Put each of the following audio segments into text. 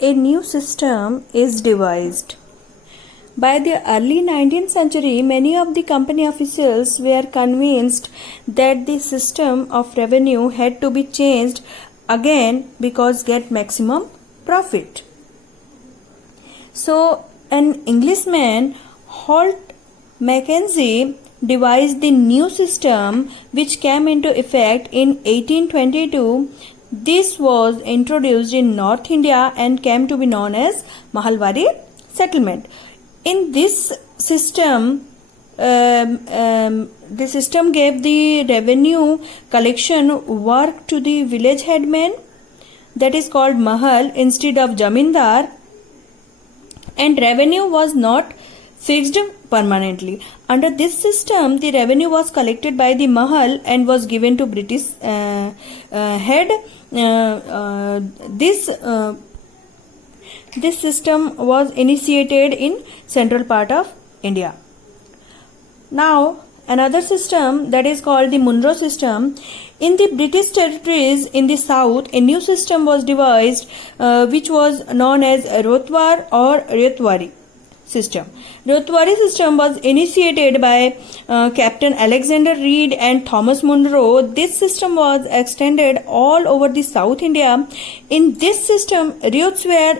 a new system is devised. By the early 19th century, many of the company officials were convinced that the system of revenue had to be changed again because get maximum profit. So an Englishman, Holt Mackenzie, devised the new system which came into effect in 1822. This was introduced in North India and came to be known as Mahalwari settlement. In this system, the system gave the revenue collection work to the village headman, that is called Mahal, instead of Jamindar, and revenue was not fixed permanently. Under this system, the revenue was collected by the Mahal and was given to British head. This system was initiated in central part of India. Now, another system, that is called the Munro system. In the British territories in the south, a new system was devised which was known as Rotwar or Rotwari system. Rotwari system was initiated by Captain Alexander Reed and Thomas Munro. This system was extended all over the South India. In this system, Riots were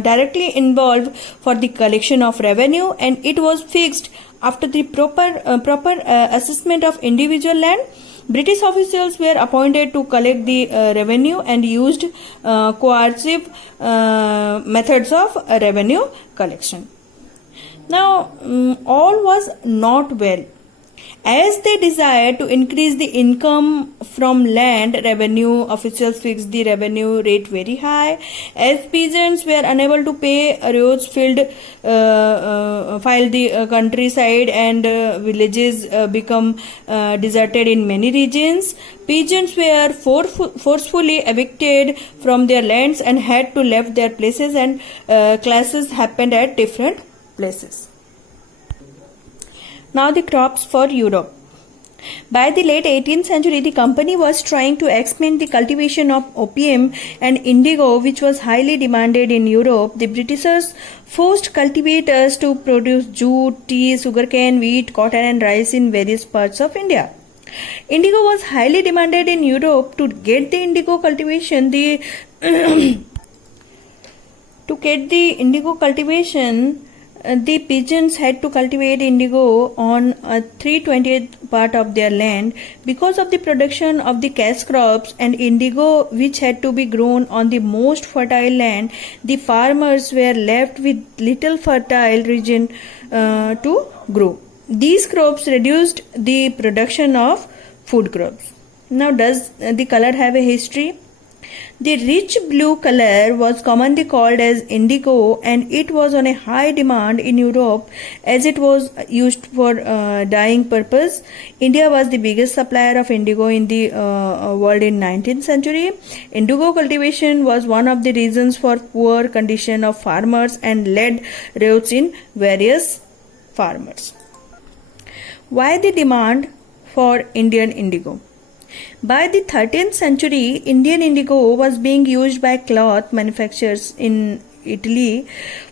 directly involved for the collection of revenue, and it was fixed after the proper assessment of individual land. British officials were appointed to collect the revenue and used coercive methods of revenue collection. Now, all was not well. As they desired to increase the income from land, revenue officials fixed the revenue rate very high. As peasants were unable to pay, roads filed the countryside, and villages become deserted in many regions. Peasants were forcefully evicted from their lands and had to leave their places, and classes happened at different places. Now the crops for Europe. By the late 18th century, the company was trying to expand the cultivation of opium and indigo, which was highly demanded in Europe. The Britishers forced cultivators to produce jute, tea, sugarcane, wheat, cotton and rice in various parts of India. Indigo was highly demanded in Europe. To get the indigo cultivation, the peasants had to cultivate indigo on a 3/20th part of their land. Because of the production of the cash crops and indigo, which had to be grown on the most fertile land, the farmers were left with little fertile region to grow. These crops reduced the production of food crops. Now, does the color have a history? The rich blue color was commonly called as indigo, and it was on a high demand in Europe as it was used for dyeing purpose. India was the biggest supplier of indigo in the world in 19th century. Indigo cultivation was one of the reasons for poor condition of farmers and led riots in various farmers. Why the demand for Indian indigo? By the 13th century, Indian indigo was being used by cloth manufacturers in Italy,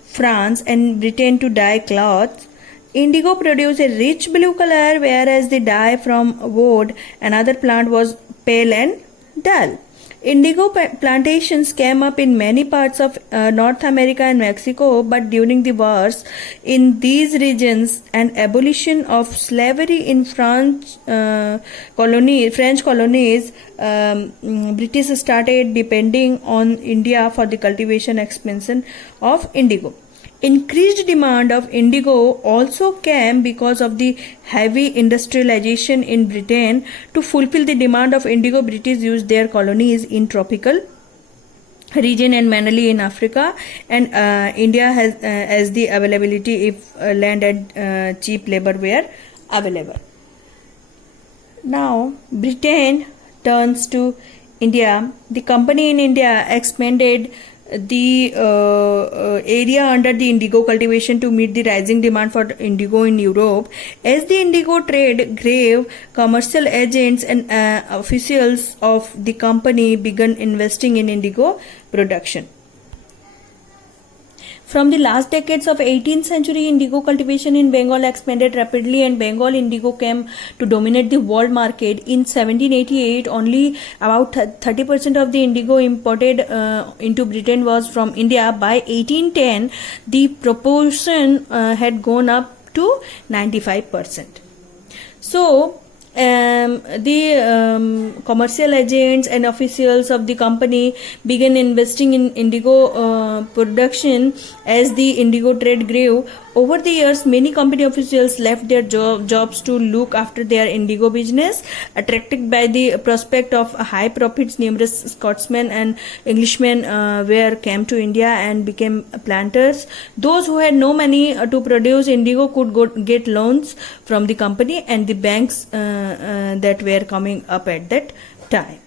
France and Britain to dye cloth. Indigo produced a rich blue color, whereas the dye from wood, another plant, was pale and dull. Indigo plantations came up in many parts of North America and Mexico, but during the wars in these regions and abolition of slavery in French colonies, British started depending on India for the cultivation expansion of indigo. Increased demand of indigo also came because of the heavy industrialization in Britain. To fulfill the demand of indigo, British used their colonies in tropical region and mainly in Africa, and India has as the availability if land and cheap labor were available. Now Britain turns to India. The company in India expanded the area under the indigo cultivation to meet the rising demand for indigo in Europe. As the indigo trade grew, commercial agents and officials of the company began investing in indigo production. From the last decades of 18th century, indigo cultivation in Bengal expanded rapidly and Bengal indigo came to dominate the world market. In 1788, only about 30% of the indigo imported into Britain was from India. By 1810, the proportion had gone up to 95%. So, the commercial agents and officials of the company began investing in indigo production as the indigo trade grew. Over the years, many company officials left their jobs to look after their indigo business. Attracted by the prospect of high profits, numerous Scotsmen and Englishmen came to India and became planters. Those who had no money to produce indigo could get loans from the company and the banks that were coming up at that time.